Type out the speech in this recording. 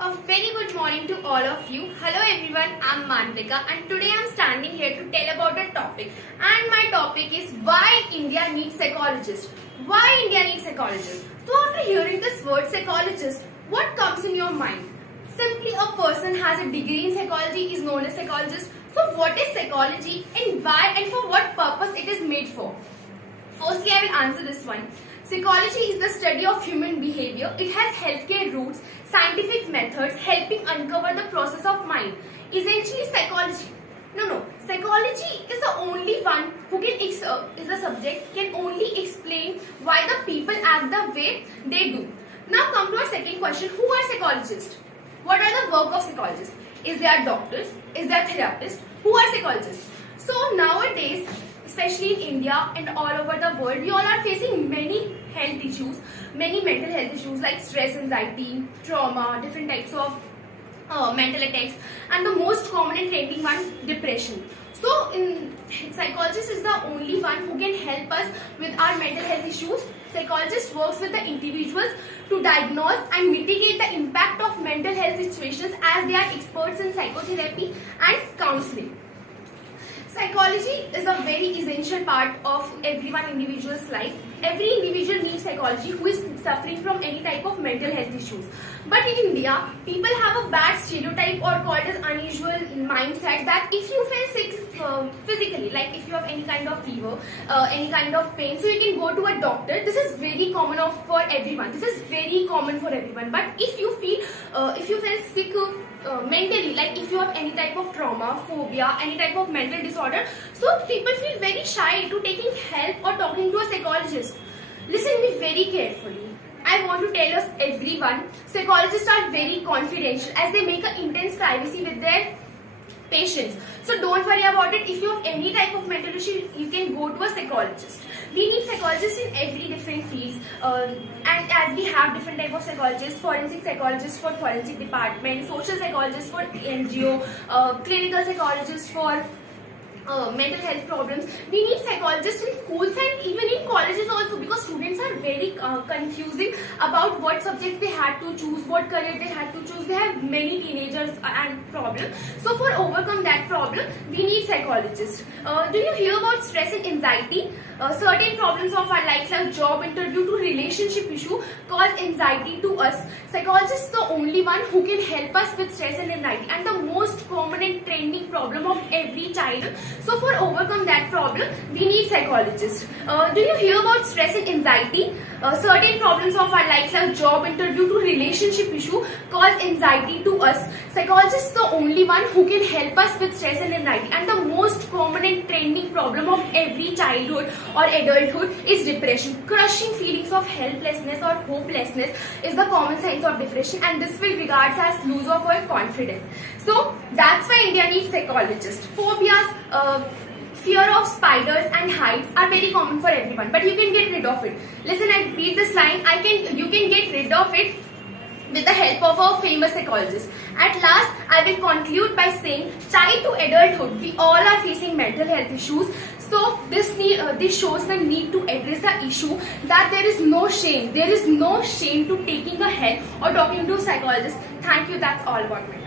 A very good morning to all of you. Hello everyone, I'm Manvika and today I'm standing here to tell about a topic. And my topic is why India needs psychologists. Why India needs psychologists? So after hearing this word psychologist, what comes in your mind? Simply a person has a degree in psychology is known as psychologist. So what is psychology and why and for what purpose it is made for? Firstly, I will answer this one. Psychology is the study of human behavior. It has healthcare roots, scientific methods helping uncover the process of mind. Essentially, psychology. Psychology is the only one who can is the subject can only explain why the people act the way they do. Now come to our second question: who are psychologists? What are the work of psychologists? Is there doctors? Is there therapists? Who are psychologists? So nowadays, especially in India and all over the world, we all are facing many health issues, many mental health issues like stress, anxiety, trauma, different types of mental attacks, and the most common and trending one, depression. So, psychologist is the only one who can help us with our mental health issues. Psychologist works with the individuals to diagnose and mitigate the impact of mental health situations as they are experts in psychotherapy and counseling. Psychology is a very essential part of everyone individual's life. Every individual needs psychology who is suffering from any type of mental health issues. But in India, people have a bad stereotype or called as unusual mindset that if you feel sick physically, like if you have any kind of fever, any kind of pain, so you can go to a doctor. This is very common for everyone. This is very common for everyone. But if you feel sick mentally, like if you have any type of trauma, phobia, any type of mental disorder, so people feel very shy to taking help or talking to a psychologist. Listen me very carefully. I want to tell us everyone, psychologists are very confidential as they make an intense privacy with their patients. So don't worry about it. If you have any type of mental issue, you can go to a psychologist. We need psychologists in every different fields, and as we have different type of psychologists, forensic psychologists for forensic department, social psychologists for NGO, clinical psychologists for mental health problems. We need psychologists in schools and even in colleges also, because students are very confusing about what subject they had to choose, what career they had to choose. They have many teenagers and problems. So for overcome that problem, we need psychologists. Do you hear about stress and anxiety? Certain problems of our life like job interview to relationship issue cause anxiety to us. Psychologists are the only one who can help us with stress and anxiety, and the most common and trending problem of every child. So for overcome that problem, we need psychologists. Do you hear about stress and anxiety? Certain problems of our life like job interview to relationship issue cause anxiety to us. Psychologists are the only one who can help us with stress and anxiety, and the most common and trending problem of every childhood or adulthood is depression. Crushing feelings of helplessness or hopelessness is the common signs of depression, and this will regards as lose of our confidence. So that's why India needs psychologists. Phobias, fear of spiders and heights are very common for everyone, but you can get rid of it. Listen, I read this line. You can get rid of it with the help of a famous psychologist. At last, I will conclude by saying, child to adulthood, we all are facing mental health issues. So this shows the need to address the issue that there is no shame. There is no shame to taking a help or talking to a psychologist. Thank you. That's all about me.